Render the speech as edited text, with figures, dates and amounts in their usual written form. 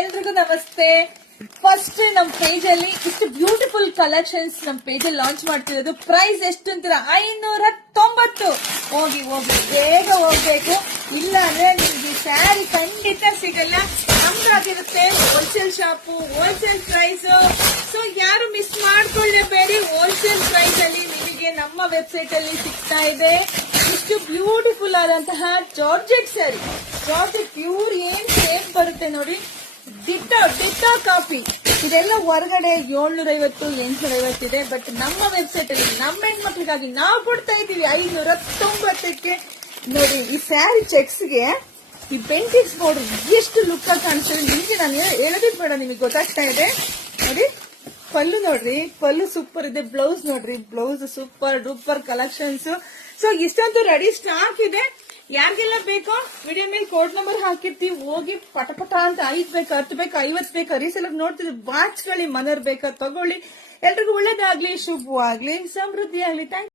ಎಲ್ರಿಗೂ ನಮಸ್ತೆ. ಫಸ್ಟ್ ನಮ್ ಪೇಜ್ ಅಲ್ಲಿ ಇಷ್ಟು ಬ್ಯೂಟಿಫುಲ್ ಕಲೆಕ್ಷನ್ಸ್ ನಮ್ ಪೇಜ್ ಅಲ್ಲಿ ಲಾಂಚ್ ಮಾಡ್ತಿರೋದು. ಪ್ರೈಸ್ ಎಷ್ಟು ಅಂತೀರಾ? 590. ಹೋಗಿ ಬೇಗ ಹೋಗ್ಬೇಕು, ಇಲ್ಲ ಅಂದ್ರೆ ನಿಮ್ಗೆ ಸ್ಯಾರಿ ಖಂಡಿತ ಸಿಗಲ್ಲ. ನಮ್ದಾಗಿರುತ್ತೆ wholesale shop, wholesale price. So ಯಾರು ಮಿಸ್ ಮಾಡ್ಕೊಳ್ಳೇಬೇಡಿ. ಹೋಲ್ಸೇಲ್ ಪ್ರೈಸ್ ಅಲ್ಲಿ ನಿಮಗೆ ನಮ್ಮ ವೆಬ್ಸೈಟ್ ಅಲ್ಲಿ ಸಿಗ್ತಾ ಇದೆ. ಇಷ್ಟು ಬ್ಯೂಟಿಫುಲ್ ಆದಂತಹ ಜಾರ್ಜೆಟ್ ಸ್ಯಾರಿ, ಜಾರ್ಜೆಟ್ ಪ್ಯೂರ್ ಏನ್ ಶೇಪ್ ಬರುತ್ತೆ ನೋಡಿ, ಡಿಟ್ಟೋ ಕಾಪಿ. ಇದೆಲ್ಲ ಹೊರಗಡೆ 750 850 ಇದೆ. ಬಟ್ ನಮ್ಮ ವೆಬ್ಸೈಟ್ ಅಲ್ಲಿ ನಮ್ಮ ಹೆಣ್ಮಕ್ಳಿಗಾಗಿ ನಾವು ಕೊಡ್ತಾ ಇದೀವಿ 590ಕ್ಕೆ. ನೋಡಿ ಈ ಸ್ಯಾರಿ ಚೆಕ್ಸ್ಗೆ ಈ ಪೆಂಟಿಕ್ಸ್ ನೋಡ್ರಿ ಎಷ್ಟು ಲುಕ್ ಆಗಿ ಕಾಣಿಸ್ತದೆ. ನಿಮ್ಗೆ ನಾನು ಹೇಳೋದಿದ್ ಬೇಡ, ನಿಮಗೆ ಗೊತ್ತಾಗ್ತಾ ಇದೆ ನೋಡಿ. ಪಲ್ಲು ನೋಡ್ರಿ, ಪಲ್ಲು ಸೂಪರ್ ಇದೆ. ಬ್ಲೌಸ್ ನೋಡ್ರಿ, blouse super duper collections. So ಇಷ್ಟೊಂದು ರೆಡಿ ಸ್ಟಾಕ್ ಇದೆ. ಯಾರಿಗೆಲ್ಲ ಬೇಕೋ ವಿಡಿಯೋ ಮೇಲೆ ಕೋಡ್ ನಂಬರ್ ಹಾಕಿರ್ತೀವಿ. ಹೋಗಿ ಪಟಪಟ ಅಂತ 5 ಬೇಕು, 10 ಬೇಕು, 50 ಬೇಕು, ರೀಸೆಲ್ ನೋಡ್ತಿದ್ವಿ. ಬಾಚ್ಕೊಳ್ಳಿ, ಮನರ್ ಬೇಕಾ ತಗೊಳ್ಳಿ. ಎಲ್ರಿಗೂ ಒಳ್ಳೇದಾಗ್ಲಿ, ಶುಭವಾಗ್ಲಿ, ಸಮೃದ್ಧಿ ಆಗ್ಲಿ. ಥ್ಯಾಂಕ್